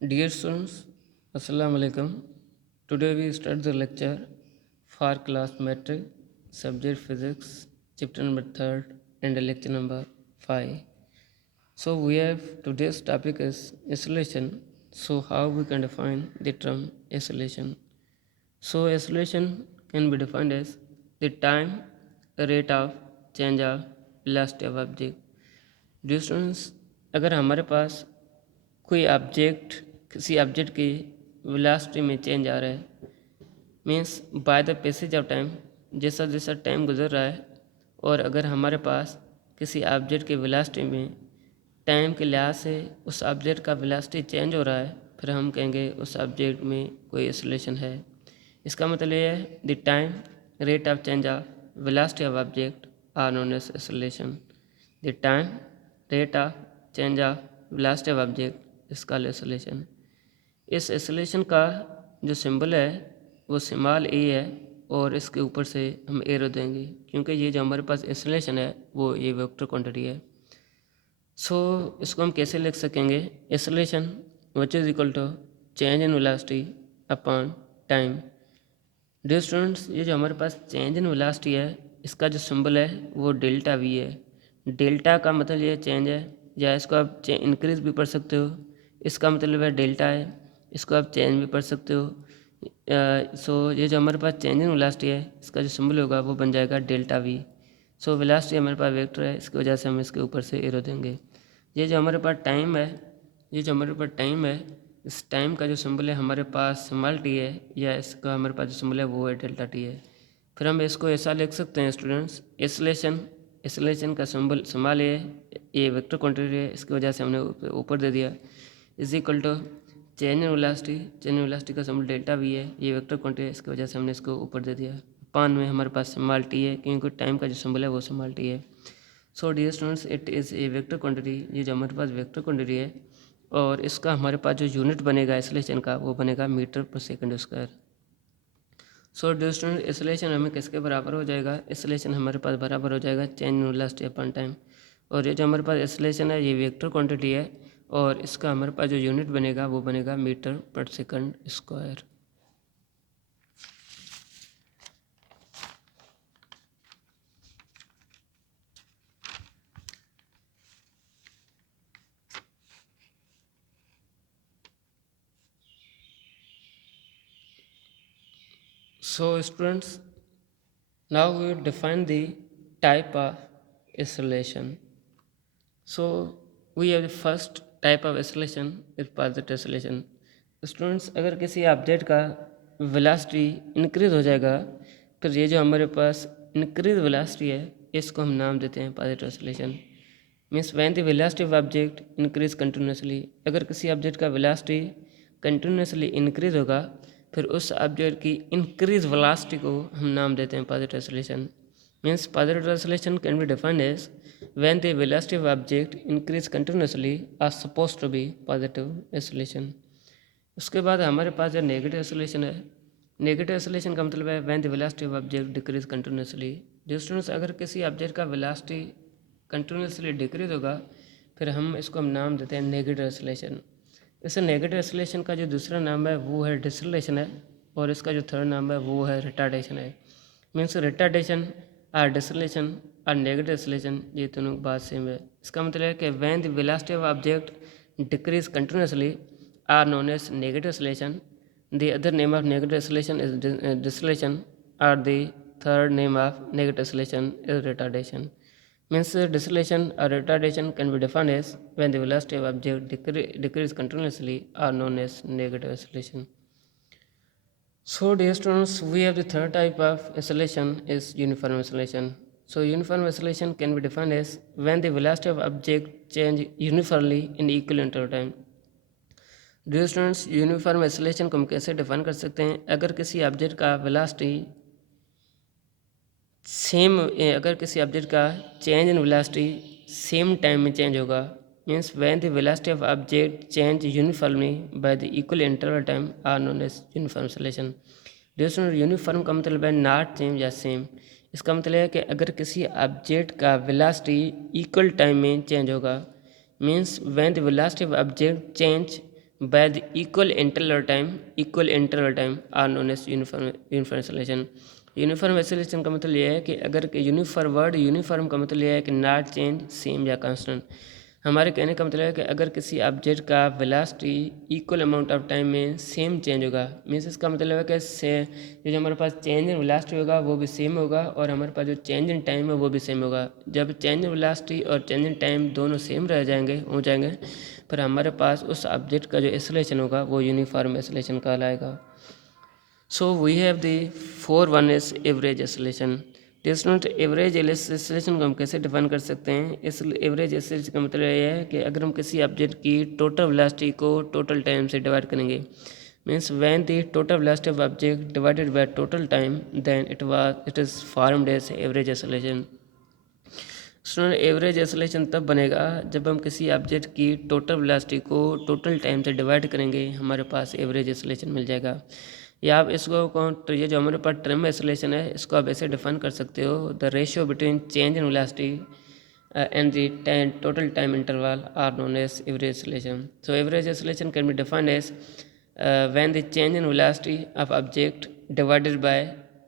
Dear students, Assalamu alaikum. Today we start the lecture for class metric, subject physics, chapter number 3rd and lecture number 5. So we have today's topic is acceleration. So how we can define the term acceleration? So acceleration can be defined as the time, rate of change of velocity of object. Dear students, अगर हमारे पास कोई object किसी object की velocity में change आ रहा है means by the passage of time, जैसा जैसा टाइम गुजर रहा है, और अगर हमारे पास किसी ऑब्जेक्ट की वेलोसिटी में टाइम के लिहाज से उस ऑब्जेक्ट का वेलोसिटी चेंज हो रहा है, फिर हम कहेंगे उस ऑब्जेक्ट में कोई एक्सेलरेशन है। इसका मतलब ये है the time rate of change of velocity of object are known as acceleration. The time rate of change of velocity of object is called acceleration. इस एक्सेलरेशन का जो सिंबल है वो स्मॉल ए है और इसके ऊपर से हम एरो देंगे क्योंकि ये जो हमारे पास एक्सेलरेशन है वो ये वेक्टर क्वांटिटी है। सो इसको हम कैसे लिख सकेंगे? Acceleration which is equal to change in velocity upon time. Dear students, ये जो हमारे पास चेंज इन वेलोसिटी है इसका जो सिंबल है वो डेल्टा वी है। डेल्टा का मतलब ये चेंज है, या इसको आप इंक्रीज भी पढ़ सकते हो, इसका मतलब है डेल्टा है, इसको आप चेंज भी पढ़ सकते हो। सो ये जो हमारे पास चेंज इन वेलोसिटी है इसका जो सिंबल होगा वो बन जाएगा डेल्टा वी। सो वेलोसिटी हमारे पास वेक्टर है, इसकी वजह से हम इसके ऊपर से एरो देंगे। ये जो हमारे पास टाइम है, ये जो हमारे पास टाइम है, इस टाइम का जो सिंबल है हमारे पास स्मॉल टी है, या इसका हमारे पास जो सिंबल है वो है डेल्टा टी है। फिर हम इसको ऐसा लिख सकते हैं स्टूडेंट्स, एक्सेलरेशन का सिंबल स्मॉल है, ये वेक्टर क्वांटिटी है, इसकी वजह से हमने ऊपर दे दिया, is equal to change in velocity का सिंबल डेल्टा वी है, ये वेक्टर क्वांटिटी है, इसकी वजह से हमने इसको ऊपर दे दिया। पान में हमारे पास स्मॉल टी है क्योंकि टाइम का जो सिंबल है वो स्मॉल टी है। So dear students, it is a vector quantity, ये जो हमारे पास वेक्टर क्वांटिटी है और इसका हमारे पास जो यूनिट बनेगा एक्सेलरेशन का वो बनेगा metre per second square. So dear student, acceleration हमें किसके बराबर हो जाएगा? एक्सेलरेशन हमारे पास बराबर हो जाएगा change in velocity upon time. और ये जो हमारे पास एक्सेलरेशन है ये वेक्टर क्वांटिटी है और इसका हमारे पास जो यूनिट बनेगा वो बनेगा metre per second square. So students, now we will define the type of acceleration. So we have the first type of acceleration is positive acceleration. Students, अगर किसी ऑब्जेक्ट का वेलोसिटी इंक्रीज हो जाएगा, फिर ये जो हमारे पास इंक्रीज वेलोसिटी है इसको हम नाम देते हैं positive acceleration. Means when the velocity of object increase continuously, अगर किसी ऑब्जेक्ट का वेलोसिटी कंटिन्यूसली इंक्रीज होगा फिर उस ऑब्जेक्ट की इंक्रीज वेलोसिटी को हम नाम देते हैं positive acceleration. Means positive acceleration can be defined as when the velocity of object increase continuously are suppose to be positive acceleration. उसके बाद हमारे पास जो नेगेटिव एक्सेलरेशन है, नेगेटिव एक्सेलरेशन का मतलब है when the velocity of object decrease continuously. Distance, अगर किसी ऑब्जेक्ट का वेलोसिटी कंटिन्यूसली डिक्रीज होगा फिर हम इसको हम नाम देते हैं नेगेटिव एक्सेलरेशन। इस नेगेटिव एक्सेलरेशन का जो दूसरा नाम है वो है डिसेलेरेशन है और इसका जो थर्ड नाम है वो है रिटार्डेशन है। मीन्स रिटार्डेशन और डिसेलेरेशन और नेगेटिव एक्सेलरेशन ये दोनों बात सेम है। इसका मतलब है कि when the velocity of object decrease continuously are known as negative acceleration, the other name of negative acceleration is deceleration और the third name of negative acceleration is retardation. Means deceleration or retardation can be defined as when the velocity of object decrease continuously are known as negative acceleration. So dear students, we have the third type of acceleration is uniform acceleration. So uniform acceleration can be defined as when the velocity of object change uniformly in equal interval time. Dear students, uniform acceleration को हम कैसे define कर सकते हैं? अगर किसी object का velocity same, अगर किसी ऑब्जेक्ट का change in velocity same time में चेंज होगा, means when the velocity of object change uniformly by the equal interval time are known as uniform acceleration. Dear uniform का मतलब है नॉट सेम या same. इसका मतलब है कि अगर किसी ऑब्जेक्ट का वेलोसिटी इक्वल टाइम में चेंज होगा, means when the velocity of object change by the equal interval time are known as uniform acceleration. Uniform acceleration का मतलब यह है कि अगर यूनिफॉर्म का मतलब यह है कि नॉट चेंज, सेम या कांस्टेंट। हमारे कहने का मतलब है कि अगर किसी ऑब्जेक्ट का velocity equal amount of time में सेम चेंज होगा, मीन्स इसका मतलब है कि जो हमारे पास चेंज इन वेलोसिटी होगा वो भी सेम होगा, और हमारे पास जो चेंज इन टाइम है वो भी सेम होगा। जब चेंज इन वेलोसिटी और चेंज इन टाइम दोनों सेम हो जाएंगे पर हमारे पास उस ऑब्जेक्ट का जो एक्सेलरेशन होगा वो यूनिफॉर्म एक्सेलरेशन कहलाएगा। So we have the one is average acceleration. Student average acceleration को हम कैसे डिफाइन कर सकते हैं? इस एवरेज एक्सेलरेशन का मतलब यह है कि अगर हम किसी ऑब्जेक्ट की टोटल वेलोसिटी को टोटल टाइम से डिवाइड करेंगे, means when the total velocity of object divided by total time then it is formed as average acceleration. Student average acceleration तब बनेगा जब हम किसी ऑब्जेक्ट की टोटल वेलोसिटी को टोटल टाइम से डिवाइड करेंगे, हमारे पास एवरेज एक्सेलरेशन मिल जाएगा। या आप इसको तो ये जो हमारे पास टर्म एक्सेलरेशन है इसको आप ऐसे डिफाइन कर सकते हो, the ratio between change in velocity and the total time interval are known as average acceleration. So average acceleration can be defined as when the change in velocity of object divided by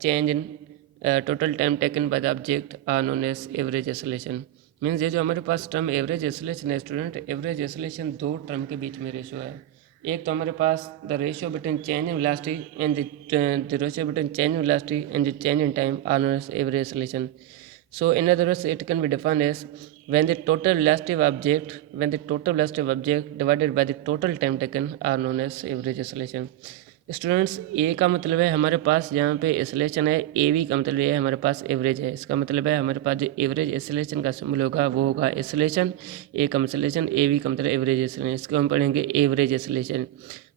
change in total time taken by the object are known as average acceleration. Means ये जो हमारे पास term average acceleration है student, average acceleration दो term के बीच में ratio है। एक तो हमारे पास the ratio between change in velocity and the ratio between change in velocity and the change in time are known as average acceleration. So in other words, it can be defined as when the total velocity of object divided by the total time taken are known as average acceleration. Students A का मतलब है हमारे पास यहाँ पे acceleration है, A V का मतलब ये है हमारे पास एवरेज है। इसका मतलब है हमारे पास जो एवरेज एक्सेलरेशन का सिंबल होगा वो होगा एक्सेलरेशन, ए का एक्सेलरेशन, ए वी का मतलब एवरेज एक्सेलरेशन। इसको हम पढ़ेंगे एवरेज एक्सेलरेशन।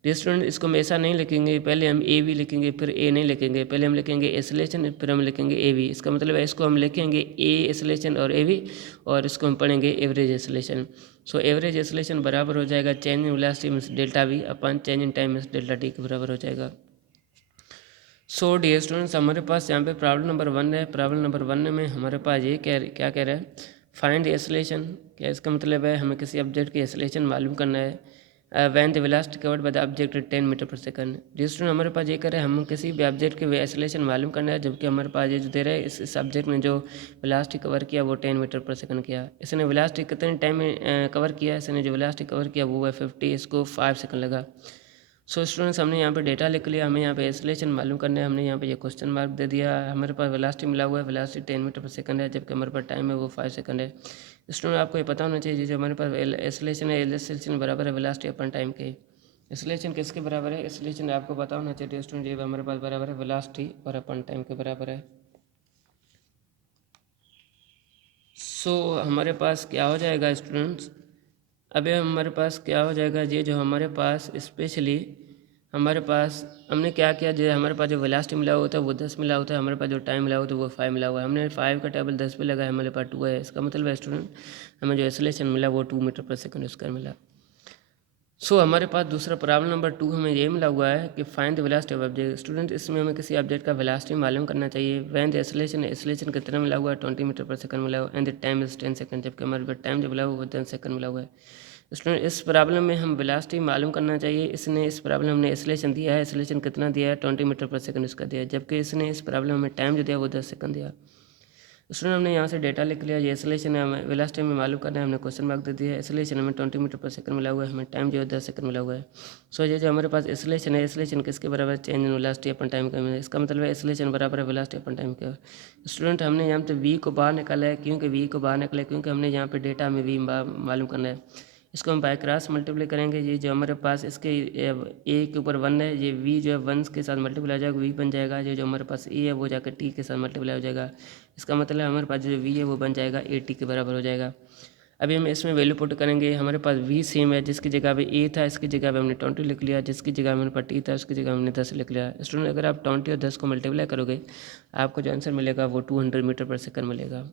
तो स्टूडेंट इसको हम ऐसा नहीं लिखेंगे, पहले हम ए वी लिखेंगे फिर ए नहीं लिखेंगे, पहले हम लिखेंगे एक्सेलरेशन फिर हम लिखेंगे ए वी। इसका मतलब है इसको हम लिखेंगे ए एक्सेलरेशन और ए वी, और इसको हम पढ़ेंगे average acceleration. So average acceleration बराबर हो जाएगा change in velocity means delta we upon change in time means delta T के बराबर हो जाएगा। सो डियर स्टूडेंट्स, हमारे पास यहाँ पे प्रॉब्लम नंबर 1 है। प्रॉब्लम नंबर 1 में हमारे पास ये क्या कह रहा है, फाइंड द एक्सेलरेशन। क्या इसका मतलब है हमें किसी ऑब्जेक्ट की एक्सेलरेशन मालूम करना है when the velocity covered by the object 10 metre per second. Dear student, हमारे पास ये कह रहा है हम किसी भी ऑब्जेक्ट की एक्सेलरेशन मालूम करना है, जबकि हमारे पास ये जो दे रहा है इस ऑब्जेक्ट ने जो वेलोसिटी कवर किया वो 10 मीटर पर सेकंड किया। इसने वेलोसिटी कितने टाइम में कवर किया, इसने जो वेलोसिटी कवर किया वो है 50, इसको 5 सेकंड लगा। सो स्टूडेंट्स, हमने यहाँ पे डेटा लिख लिया, हमें यहाँ पे एक्सेलरेशन मालूम करना है, हमने यहाँ पे ये क्वेश्चन मार्क दे दिया। हमारे पास वेलोसिटी मिला हुआ है, वेलोसिटी 10 मीटर पर सेकंड है, जबकि हमारे पास टाइम है वो 5 सेकंड है। स्टूडेंट, आपको ये पता होना चाहिए जो हमारे पास एक्सेलरेशन है, एक्सेलरेशन बराबर है वेलोसिटी अपन टाइम के। एक्सेलरेशन किसके बराबर है? एक्सेलरेशन आपको पता होना चाहिए स्टूडेंट, ये हमारे पास बराबर है वेलोसिटी और अपन टाइम के बराबर है। सो हमारे पास क्या हो जाएगा स्टूडेंट्स, अभी हमारे पास क्या हो जाएगा, ये जो हमारे पास स्पेशली हमारे पास हमने क्या किया, जो हमारे पास जो वेलोसिटी मिला होता है वो 10 मिला होता है, हमारे पास जो टाइम मिला होता है वो 5 मिला हुआ है। हमने 5 का टेबल 10 पे लगाया, हमारे पास 2 है। इसका मतलब है स्टूडेंट हमें जो एक्सेलरेशन मिला वो 2 मीटर पर सेकंड स्क्वायर मिला। सो हमारे पास दूसरा प्रॉब्लम नंबर 2 हमें ये मिला हुआ है कि find the velocity of object. Student, इसमें हमें किसी ऑब्जेक्ट का वेलोसिटी मालूम करना चाहिए। व्हेन द एक्सेलरेशन कितना मिला हुआ है 20 मीटर पर सेकंड मिला हुआ है, and the time is 10 second, जबकि हमारे पास टाइम जो मिला हुआ है वो 10 सेकंड मिला हुआ है। स्टूडेंट, इस प्रॉब्लम में हम वेलोसिटी मालूम करना चाहिए। इस प्रॉब्लम में हमने एक्सेलरेशन दिया है, एक्सेलरेशन कितना दिया है 20 मीटर पर सेकंड इसका दिया है, जबकि इसने इस प्रॉब्लम में टाइम जो दिया वो 10 सेकंड दिया। स्टूडेंट, हमने यहाँ से डेटा लिख लिया, ये एक्सेलरेशन है, हमें वेलोसिटी में मालूम करना है, हमने क्वेश्चन मार्क दे दिया है। एक्सेलरेशन हमें 20 मीटर पर सेकंड मिला हुआ है, हमें टाइम जो है 10 सेकंड मिला हुआ है। सो ये जो हमारे पास एक्सेलरेशन है, एक्सेलरेशन किसके बराबर है? Change in velocity upon time का। इसका मतलब है एक्सेलरेशन बराबर है वेलोसिटी अपन टाइम का। स्टूडेंट, हमने यहाँ पे वी को बाहर निकाला है, क्योंकि हमने यहाँ पे डेटा में वी मालूम करना है। इसको हम बाय क्रॉस मल्टीप्लाई करेंगे, ये जो हमारे पास इसके ए के ऊपर 1 है, ये वी जो है 1 के साथ मल्टीप्लाई हो जाएगा, वी बन जाएगा। ये जो हमारे पास ए है वो जाकर टी के साथ मल्टीप्लाई हो जाएगा। इसका मतलब हमारे पास जो वी है वो बन जाएगा ए टी के बराबर हो जाएगा। अभी हम इसमें वैल्यू पुट करेंगे, हमारे पास वी सेम है, जिसकी जगह पे ए था इसकी जगह पे हमने 20 लिख लिया, जिसकी जगह हमारे पास टी था उसकी जगह हमने 10 लिख लिया। स्टूडेंट, अगर आप 20 और 10 को मल्टीप्लाई करोगे आपको जो आंसर मिलेगा वो 200 मीटर पर सेकंड मिलेगा।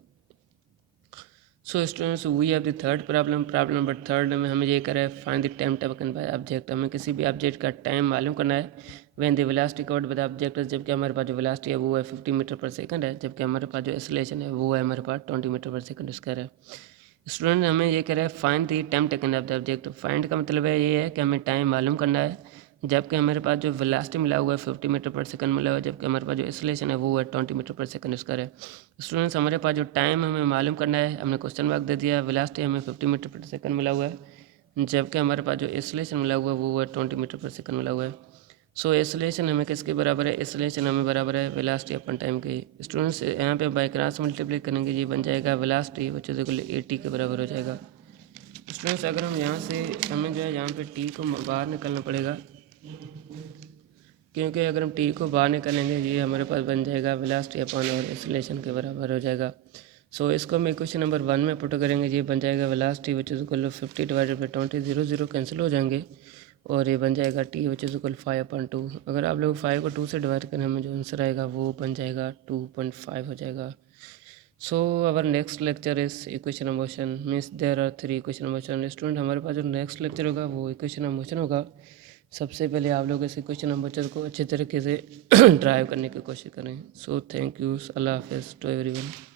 So students, we have the third problem number 3 में हमें ये कह रहा है find the time taken by object. हमें किसी भी ऑब्जेक्ट का टाइम मालूम करना है when the velocity covered by the object, जबकि हमारे पास जो वेलोसिटी है वो है 50 मीटर पर सेकंड है, जबकि हमारे पास जो एक्सेलरेशन है वो है हमारे पास 20 मीटर पर सेकंड स्क्वायर है। स्टूडेंट हमें ये कह रहा है find the time taken of the object. Find का मतलब है ये है कि हमें टाइम मालूम करना है, जबकि हमारे पास जो वेलोसिटी मिला हुआ है 50 मीटर पर सेकंड मिला हुआ है, जबकि हमारे पास जो एक्सेलरेशन है वो है 20 मीटर पर सेकंड स्क्वायर है। स्टूडेंट्स हमारे पास जो टाइम हमें मालूम करना है, हमने क्वेश्चन मार्क दे दिया, वेलोसिटी हमें 50 मीटर पर सेकंड मिला हुआ है, जबकि हमारे पास जो एक्सेलरेशन मिला हुआ है वो है 20 मीटर पर सेकंड मिला हुआ है। सो एक्सेलरेशन हमें किसके बराबर है? एक्सेलरेशन हमें बराबर है वेलोसिटी अपन टाइम के। स्टूडेंट्स यहाँ पे बाय क्रॉस मल्टीप्लाई करेंगे, ये बन जाएगा वेलोसिटी विच इज इक्वल 80 के बराबर हो जाएगा। स्टूडेंट्स अगर हम यहाँ से हमें जो है यहाँ पे टी को बाहर निकालना पड़ेगा, क्योंकि अगर हम टी को बाहर निकालेंगे ये हमारे पास बन जाएगा वेलोसिटी अपन और एक्सेलरेशन के बराबर हो जाएगा। सो इसको हम इक्वेशन नंबर 1 में पुट करेंगे, ये बन जाएगा velocity which is equal 50 divided by 20, 0 0 cancel हो जाएंगे और ये बन जाएगा टी विच इज इक्वल 5/2। अगर आप लोग 5 को 2 से डिवाइड करें हमें जो आंसर आएगा वो बन जाएगा 2.5 हो जाएगा। So our next lecture is equation of motion, means there are 3 equation of motion. Student हमारे पास जो नेक्स्ट लेक्चर होगा वो इक्वेशन ऑफ मोशन होगा। सबसे पहले आप लोग इस इक्वेशन ऑफ मोशन को अच्छे तरीके से ड्राइव करने की कोशिश करें। सो थैंक यू, अल्लाह हाफिज़ टू एवरीवन।